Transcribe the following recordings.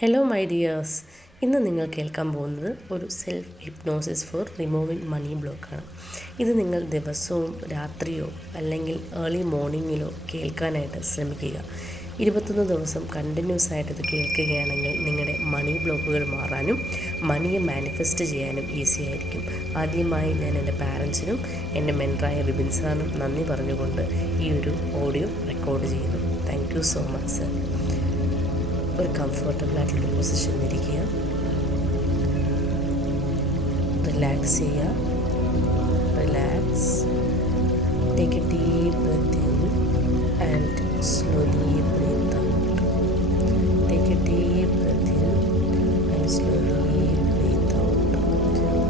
Hello my dears, ഇന്ന് നിങ്ങൾ കേൾക്കാൻ പോകുന്നത് ഒരു സെൽഫ് ഹിപ്നോസിസ് ഫോർ റിമൂവിങ് മണി ബ്ലോക്കാണ്. ഇത് നിങ്ങൾ ദിവസവും രാത്രിയോ അല്ലെങ്കിൽ ഏർലി മോർണിംഗിലോ കേൾക്കാനായിട്ട് ശ്രമിക്കുക. 21 ദിവസം കണ്ടിന്യൂസ് ആയിട്ട് ഇത് കേൾക്കുകയാണെങ്കിൽ നിങ്ങളുടെ മണി ബ്ലോക്കുകൾ മാറാനും മണിയെ മാനിഫെസ്റ്റ് ചെയ്യാനും ഈസി ആയിരിക്കും. ആദ്യമായി ഞാൻ എൻ്റെ പാരൻസിനും എൻ്റെ മെൻറ്ററായ വിപിൻ സാറിനും നന്ദി പറഞ്ഞുകൊണ്ട് ഈ ഒരു ഓഡിയോ റെക്കോർഡ് ചെയ്യുന്നു. Thank you so much sir. ഒരു കംഫർട്ടബിൾ ആയിട്ടുള്ള പൊസിഷനിൽ ഇരിക്കുക, റിലാക്സ് ചെയ്യുക. Relax, take a deep breath in and slowly breathe out. Take a deep breath in and slowly breathe out.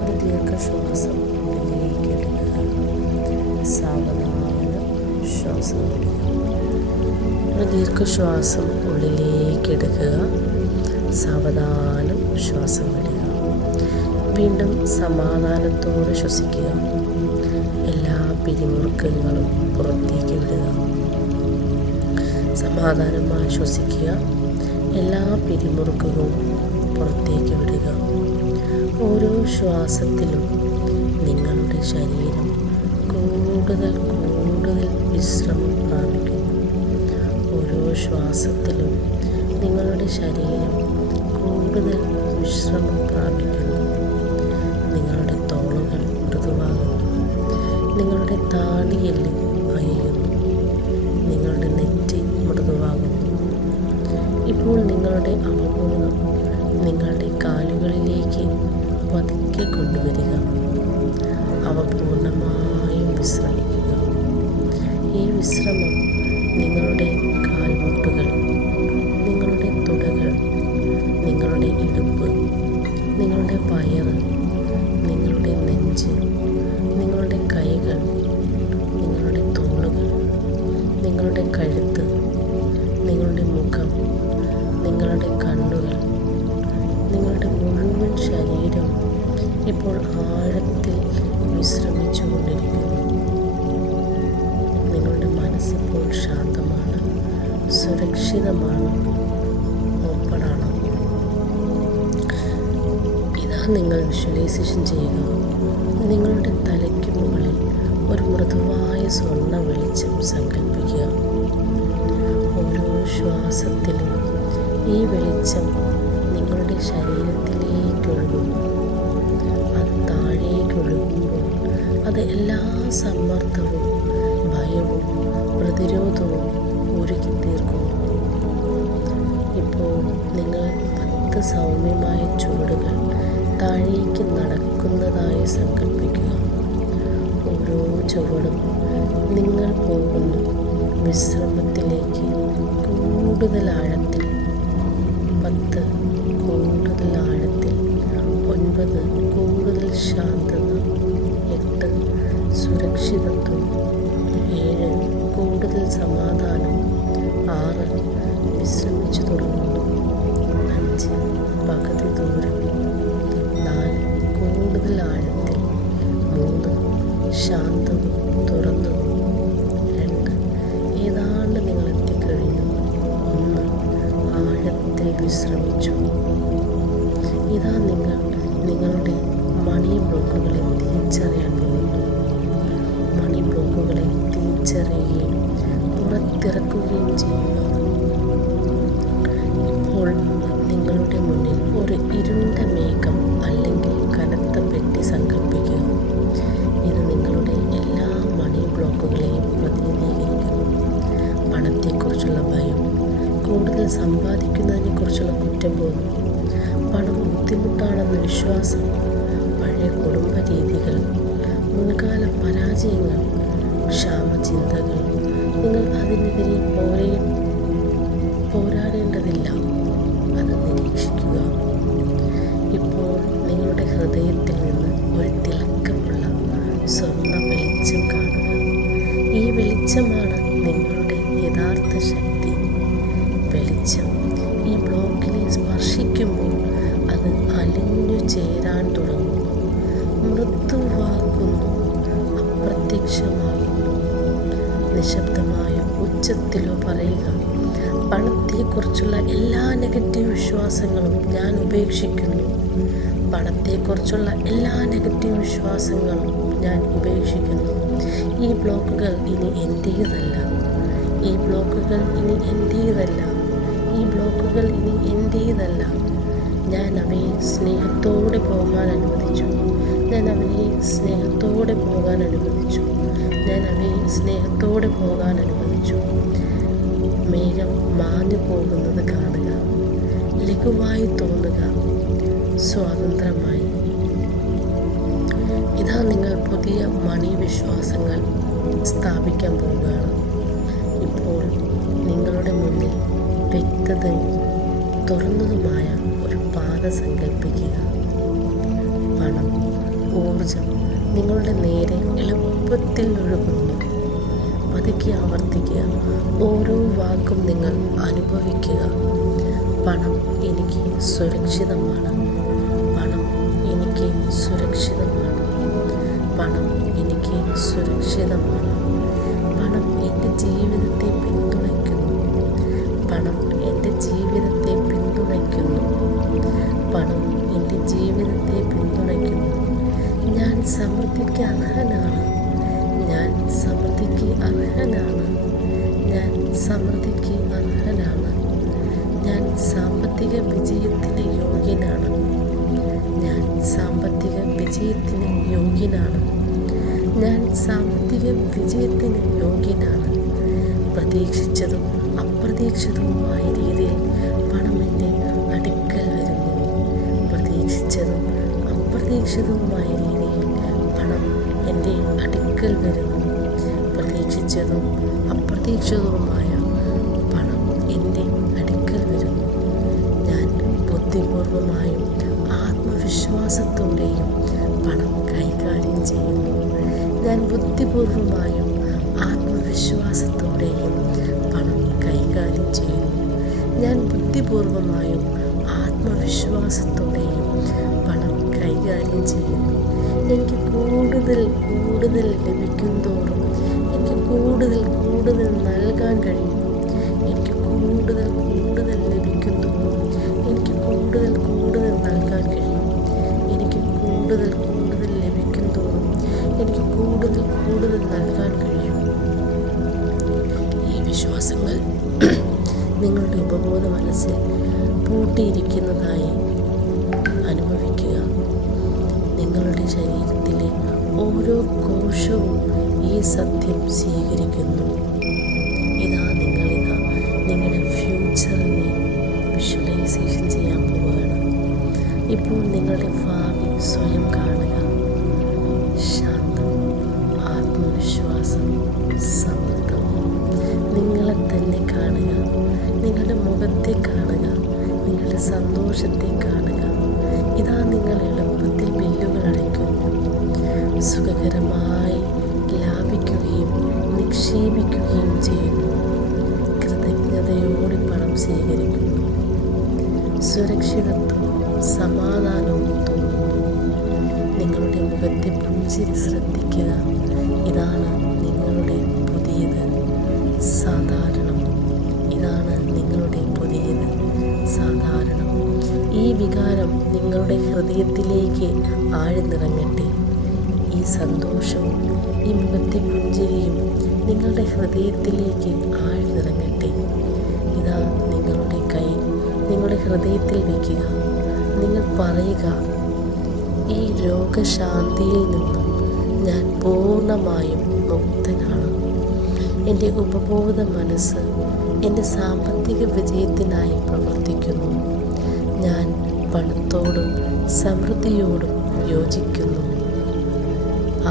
ഒരു ദീർഘശ്വാസം ഉള്ളിലേക്ക് എടുക്കുക, സാവധാനം ശ്വാസം വിടുക. ഒരു ദീർഘശ്വാസം ഉള്ളിലേക്ക് എടുക്കുക, സാവധാനം ശ്വാസം വിടുക. വീണ്ടും സമാധാനത്തോടെ ശ്വസിക്കുക. എല്ലാ പിരിമുറുക്കങ്ങളും പുറത്തേക്ക് വിടുക. സമാധാനമായി ശ്വസിക്കുക, എല്ലാ പിരിമുറുക്കവും പുറത്തേക്ക് വിടുക. ഓരോ ശ്വാസത്തിലും നിങ്ങളുടെ ശരീരം കൂടുതൽ വിശ്രമം പ്രാപിക്കുന്നു. ഓരോ ശ്വാസത്തിലും നിങ്ങളുടെ ശരീരം കൂടുതൽ വിശ്രമം പ്രാപിക്കുന്നു. നിങ്ങളുടെ തോളുകൾ മൃദുവാകുന്നു. നിങ്ങളുടെ താടിയെല്ല് അയയുന്നു. നിങ്ങളുടെ നെറ്റി മൃദുവാകുന്നു. ഇപ്പോൾ നിങ്ങളുടെ അവബോധം നിങ്ങളുടെ കാലുകളിലേക്ക് പതുക്കെ കൊണ്ടുവരിക. അവ പൂർണ്ണമായും വിശ്രമിക്കുക. ഈ വിശ്രമം നിങ്ങളുടെ കാൽമുട്ടുകൾ, നിങ്ങളുടെ തുടകൾ, നിങ്ങളുടെ ഇടുപ്പ്, നിങ്ങളുടെ വയറ്, നിങ്ങളുടെ നെഞ്ച്, നിങ്ങളുടെ കൈകൾ, നിങ്ങളുടെ തോളുകൾ, നിങ്ങളുടെ കഴുത്ത്, നിങ്ങളുടെ മുഖം, നിങ്ങളുടെ കണ്ണുകൾ, നിങ്ങളുടെ മുഴുവൻ ശരീരം ഇപ്പോൾ ആഴത്തിൽ വിശ്രമിച്ചുകൊണ്ടിരിക്കുന്നു. നിങ്ങളുടെ മനസ്സിപ്പോൾ ശാന്തമാണ്, സുരക്ഷിതമാണ്, ഓപ്പണാണ്. ഇതാ നിങ്ങൾ വിഷ്വലൈസേഷൻ ചെയ്യുക. നിങ്ങളുടെ തലയ്ക്ക് മുകളിൽ ഒരു മൃദുവായ സ്വർണ്ണ വെളിച്ചം സങ്കല്പിക്കുക. ഓരോ ശ്വാസത്തിലും ഈ വെളിച്ചം നിങ്ങളുടെ ശരീരത്തിലേക്ക് ഒഴുകുന്നു. അത് താഴേക്ക് ഒഴുകുമ്പോൾ അത് എല്ലാ സമ്മർദ്ദവും ഭയവും പ്രതിരോധവും ഒരുക്കി തീർക്കുന്നു. ഇപ്പോൾ നിങ്ങൾ 10 സൗമ്യമായ ചുവടുകൾ താഴേക്ക് നടക്കുന്നതായി സങ്കല്പിക്കുക. ഓരോ ചുവടും നിങ്ങൾ പോകുന്നു വിശ്രമത്തിലേക്ക്, കൂടുതൽ ആഴത്തിൽ. 10 കൂടുതൽ ആഴത്തിൽ. 9 കൂടുതൽ ശാന്തത. 8 സുരക്ഷിതത്വം. 7 കൂടുതൽ സമാധാനം. 6 വിശ്രമിച്ചു തുടങ്ങുന്നു. 5 പകുതി ദൂരം. 4 കൂടുതൽ ആഴത്തിൽ. 3 ശാന്തവും തുറന്നതും. 2 ഏതാണ്ട് നിങ്ങൾ എത്തിക്കഴിഞ്ഞു. 1 ആഴത്തിൽ വിശ്രമിച്ചു. ഇതാ നിങ്ങൾ നിങ്ങളുടെ മണി ബ്ലോക്കുകളെ തിരിച്ചറിയാൻ പോകുന്നു. മണി ബ്ലോക്കുകളെ തിരിച്ചറിയുകയും പുറത്തിറക്കുകയും ചെയ്യുക. ഇപ്പോൾ നിങ്ങളുടെ മുന്നിൽ ഒരു ഇരുണ്ട മേഘം അല്ലെങ്കിൽ കനത്ത പെട്ടി സങ്കല്പിക്കുക. ഇത് നിങ്ങളുടെ എല്ലാ മണി ബ്ലോക്കുകളെയും പ്രതിനിധീകരിക്കുന്നു. പണത്തെക്കുറിച്ചുള്ള ഭയം, കൂടുതൽ സമ്പാദിക്കുന്നതിനെക്കുറിച്ചുള്ള കുറ്റബോധം, പണം ബുദ്ധിമുട്ടാണെന്ന വിശ്വാസം, പഴയ കുടുംബ രീതികൾ, മുൻകാല പരാജയങ്ങൾ, ക്ഷാമചിന്തകൾ. നിങ്ങൾ അതിനെതിരെ പോരാടേണ്ടതില്ല, അത് നിരീക്ഷിക്കുക. ഇപ്പോൾ നിങ്ങളുടെ ഹൃദയത്തിൽ നിന്ന് ഒരു തിളക്കമുള്ള സ്വർണ്ണ വെളിച്ചം കാണുക. ഈ വെളിച്ചമാണ് നിങ്ങളുടെ യഥാർത്ഥ ശക്തി. വെളിച്ചം ഈ ബ്ലോക്കിനെ സ്പർശിക്കുമ്പോൾ അത് അലിഞ്ഞു ചേരാൻ തുടങ്ങുന്നു, മൃദുവാക്കുന്നു, അപ്രത്യക്ഷമാകുന്നു. നിശബ്ദമായോ ഉച്ചത്തിലോ പറയുക, പണത്തെക്കുറിച്ചുള്ള എല്ലാ നെഗറ്റീവ് വിശ്വാസങ്ങളും വിശ്വാസങ്ങളും ഞാൻ ഉപേക്ഷിക്കുന്നു. പണത്തെക്കുറിച്ചുള്ള എല്ലാ നെഗറ്റീവ് വിശ്വാസങ്ങളും ഞാൻ ഉപേക്ഷിക്കുന്നു. ഈ ബ്ലോക്കുകൾ ഇനി എൻ്റേതല്ല. ഈ ബ്ലോക്കുകൾ ഇനി എൻ്റേതല്ല. ഈ ബ്ലോക്കുകൾ ഇനി എൻ്റേതല്ല. ഞാൻ അവയെ സ്നേഹത്തോടെ പോകാൻ അനുവദിച്ചു. ഞാൻ അവയെ സ്നേഹത്തോടെ പോകാൻ അനുവദിച്ചു. ഞാൻ അവയെ സ്നേഹത്തോടെ പോകാൻ അനുവദിച്ചു. മേഘം മാഞ്ഞു പോകുന്നത് കാണുക, ലഘുവായി തോന്നുക, സ്വതന്ത്രമായി. ഇതാ നിങ്ങൾ പുതിയ മണി വിശ്വാസങ്ങൾ സ്ഥാപിക്കാൻ പോവുകയാണ്. ഇപ്പോൾ നിങ്ങളുടെ മുന്നിൽ വ്യക്തതയും തുറന്നതുമായ ഒരു പാത സങ്കല്പിക്കുക. പണം, ഊർജം നിങ്ങളുടെ നേരെ എളുപ്പത്തിൽ ഒഴുകുന്നു. പതുക്കെ ആവർത്തിക്കുക. ഓരോ വാക്കും നിങ്ങൾ അനുഭവിക്കുക. പണം എനിക്ക് സുരക്ഷിതമാണ്. പണം എനിക്ക് സുരക്ഷിതമാണ്. പണം എനിക്ക് സുരക്ഷിതമാണ്. പണം എൻ്റെ ജീവിതത്തെ പിന്തുണയ്ക്കുന്നു. പണം എൻ്റെ ജീവിതത്തെ പിന്തുണയ്ക്കുന്നു. പണം എൻ്റെ ജീവിതത്തെ പിന്തുണയ്ക്കുന്നു. ഞാൻ സമൃദ്ധിക്ക് അർഹനാണ്. ഞാൻ സമൃദ്ധിക്ക് അർഹനാണ്. ഞാൻ സമൃദ്ധിക്ക് അർഹനാണ്. ഞാൻ സാമ്പത്തിക വിജയത്തിന് യോഗ്യനാണ്. ഞാൻ സാമ്പത്തിക വിജയത്തിന് യോഗ്യനാണ്. ഞാൻ സാമ്പത്തിക വിജയത്തിന് യോഗ്യനാണ്. പ്രതീക്ഷിച്ചതും അപ്രതീക്ഷിതവുമായ രീതിയിൽ പണം എൻ്റെ അടുക്കൽ വരുന്നു. പ്രതീക്ഷിച്ചതും അപ്രതീക്ഷിതവുമായ രീതിയിൽ പണം എൻ്റെ അടുക്കൽ വരുന്നു. പ്രതീക്ഷിച്ചതും അപ്രതീക്ഷിതവുമായ പണം എൻ്റെ അടുക്കൽ വരുന്നു. ഞാൻ ബുദ്ധിപൂർവമായും ആത്മവിശ്വാസത്തോടെയും പണം കൈകാര്യം ചെയ്യുന്നു. ഞാൻ ബുദ്ധിപൂർവമായും ആത്മവിശ്വാസത്തോടെയും പണം കൈകാര്യം ചെയ്യുന്നു. ഞാൻ ബുദ്ധിപൂർവമായും ആത്മവിശ്വാസത്തോടെയും പണം കൈകാര്യം ചെയ്യുന്നു. എനിക്ക് കൂടുതൽ കൂടുതൽ ലഭിക്കുന്തോറും എനിക്ക് കൂടുതൽ കൂടുതൽ നൽകാൻ കഴിയും. എനിക്ക് കൂടുതൽ കൂടുതൽ ലഭിക്കുന്തോറും എനിക്ക് കൂടുതൽ കൂടുതൽ നൽകാൻ കഴിയും. എനിക്ക് കൂടുതൽ കൂടുതൽ ലഭിക്കുന്തോറും എനിക്ക് കൂടുതൽ കൂടുതൽ നൽകാൻ കഴിയും. ഈ വിശ്വാസങ്ങൾ നിങ്ങളുടെ ഉപബോധ മനസ്സിൽ പൂട്ടിയിരിക്കുന്നതായി അനുഭവിക്കുക. നിങ്ങളുടെ ശരീരത്തിലെ ഓരോ കോശവും ഈ സത്യം സ്വീകരിക്കുന്നു. ഇതാ നിങ്ങളുടെ ഫ്യൂച്ചറിനെ വിഷ്വലൈസേഷൻ ചെയ്യാൻ പോവുകയാണ്. ഇപ്പോൾ നിങ്ങളുടെ ഭാവി സ്വയം കാണുക. ശാന്തം, ആത്മവിശ്വാസം, സമൃദ്ധം. നിങ്ങളെ തന്നെ കാണുക. നിങ്ങളുടെ മുഖത്തെ കാണുക. നിങ്ങളുടെ സന്തോഷത്തെ കാണുക. ഇതാ നിങ്ങൾ എളുപ്പത്തിൽ ബില്ലുകൾ അടയ്ക്കുന്നു. സുഖകരമായി ലാഭിക്കുകയും നിക്ഷേപിക്കുകയും ചെയ്യുന്നു. കൃതജ്ഞതയോടെ പണം സ്വീകരിക്കുന്നു. സുരക്ഷിതത്വവും സമാധാനവും തോന്നുന്നു. നിങ്ങളുടെ മുഖത്തെ പുഞ്ചിരി ശ്രദ്ധിക്കുക. ഇതാണ് നിങ്ങളുടെ പുതിയത് സാധാരണം. ഇതാണ് നിങ്ങളുടെ പുതിയത് സാധാരണം. ഈ വികാരം നിങ്ങളുടെ ഹൃദയത്തിലേക്ക് ആഴ്ന്നിറങ്ങട്ടെ. ഈ സന്തോഷവും ഈ മുഖത്തെ പുഞ്ചിരിയും നിങ്ങളുടെ ഹൃദയത്തിലേക്ക് ആഴ്ന്നിറങ്ങട്ടെ. ഇതാ നിങ്ങളുടെ കൈ നിങ്ങളുടെ ഹൃദയത്തിൽ വയ്ക്കുക. നിങ്ങൾ പറയുക, ഈ രോഗശാന്തിയിൽ നിന്നും ഞാൻ പൂർണ്ണമായും മുക്തനാണ്. എൻ്റെ ഉപബോധ മനസ്സ് എൻ്റെ സാമ്പത്തിക വിജയത്തിനായി പ്രവർത്തിക്കുന്നു. ഞാൻ പണത്തോടും സമൃദ്ധിയോടും യോജിക്കുന്നു.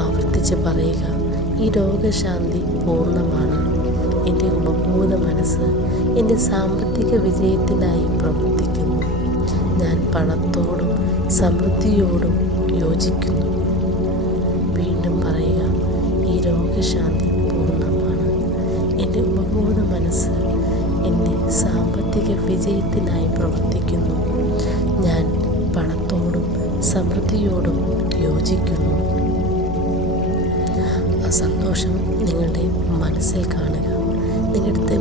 ആവർത്തിച്ച് പറയുക, ഈ രോഗശാന്തി പൂർണ്ണമാണ്. എൻ്റെ ഉപബോധ മനസ്സ് എൻ്റെ സാമ്പത്തിക വിജയത്തിനായി പ്രവർത്തിക്കുന്നു. ഞാൻ പണത്തോടും സമൃദ്ധിയോടും യോജിക്കുന്നു. വീണ്ടും പറയുക, ഈ രോഗശാന്തി പൂർണ്ണമാണ്. എൻ്റെ ഉപബോധ മനസ്സ് എൻ്റെ സാമ്പത്തിക വിജയത്തിനായി പ്രവർത്തിക്കുന്നു. ഞാൻ പണത്തോടും സമൃദ്ധിയോടും യോജിക്കുന്നു. ആ സന്തോഷം നിങ്ങളുടെ മനസ്സിൽ കാണുക. നിങ്ങളുടെ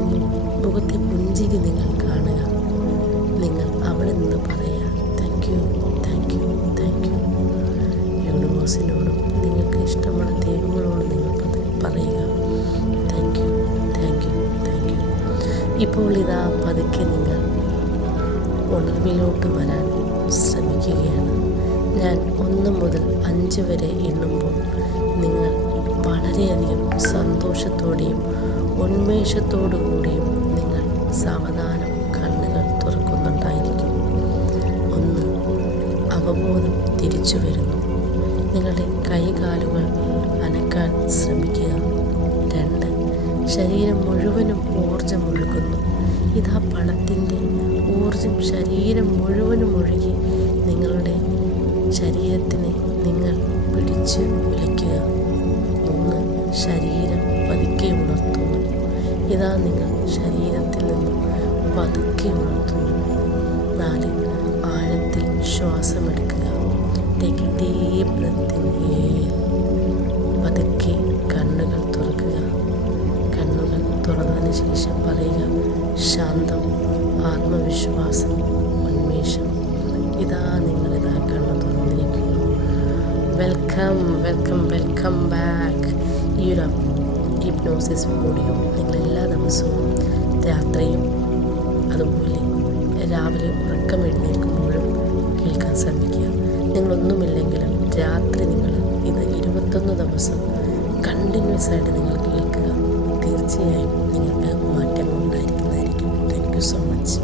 മുഖത്തെ പുഞ്ചിരി നിങ്ങൾ കാണുക. നിങ്ങൾ അവിടെ നിന്ന് thank you, thank you, thank you. യൂണിവേഴ്സിനോടും നിങ്ങൾക്ക് ഇഷ്ടമുള്ള ദൈവങ്ങളോടും നിങ്ങൾ പറയുക thank you, thank you, thank you. ഇപ്പോൾ ഇതാ പതുക്കെ നിങ്ങൾ ഉണർവിലോട്ട് വരാൻ ശ്രമിക്കുകയാണ്. ഞാൻ 1 മുതൽ 5 വരെ എണ്ണുമ്പോൾ നിങ്ങൾ വളരെയധികം സന്തോഷത്തോടെയും ഉന്മേഷത്തോടു കൂടിയും നിങ്ങൾ സാവധാനം കണ്ണുകൾ തുറക്കുന്നുണ്ടായിരിക്കും. 1, അവബോധം തിരിച്ചു വരുന്നു. നിങ്ങളുടെ കൈകാലുകൾ അനക്കാൻ ശ്രമിക്കുക. 2, ശരീരം മുഴുവനും ഊർജമൊഴുകുന്നു. ഇതാ പണത്തിൻ്റെ ഊർജം ശരീരം മുഴുവനും ഒഴുകി നിങ്ങളുടെ ശരീരത്തിനെ നിങ്ങൾ പിടിച്ച് വിളിക്കുക. 3, ശരീരം പതുക്കെ ഉണർത്തുന്നു. ഇതാ നിങ്ങൾ ശരീരത്തിൽ നിന്നും പതുക്കെ ഉണർത്തുന്നു. 4, ആഴത്തിൽ ശ്വാസമെടുക്കുക. Take a deep breath in air. പതുക്കെ കണ്ണുകൾ തുറക്കുക. കണ്ണുകൾ തുറന്നതിന് ശേഷം പറയുക ശാന്തം, ആത്മവിശ്വാസം, ഉന്മേഷം. ഇതാ നിങ്ങളിതാ കണ്ണ് തുറന്നിരിക്കുന്നു. Welcome, welcome, welcome back. ഈ ഒരു ഹിപ്നോസിസ് ഓഡിയോ നിങ്ങൾ എല്ലാ ദിവസവും രാത്രിയും അതുപോലെ രാവിലെ ഉറക്കം എഴുന്നേൽക്കുമ്പോഴും കേൾക്കാൻ ശ്രമിക്കുക. നിങ്ങളൊന്നുമില്ലെങ്കിലും രാത്രി നിങ്ങൾ ഇത് 21 ദിവസം കണ്ടിന്യൂസ് ആയിട്ട് നിങ്ങൾ കേൾക്കുക. തീർച്ചയായും നിങ്ങൾക്ക് മാറ്റങ്ങൾ ഉണ്ടായിരിക്കുന്നതായിരിക്കും. Thank you so much.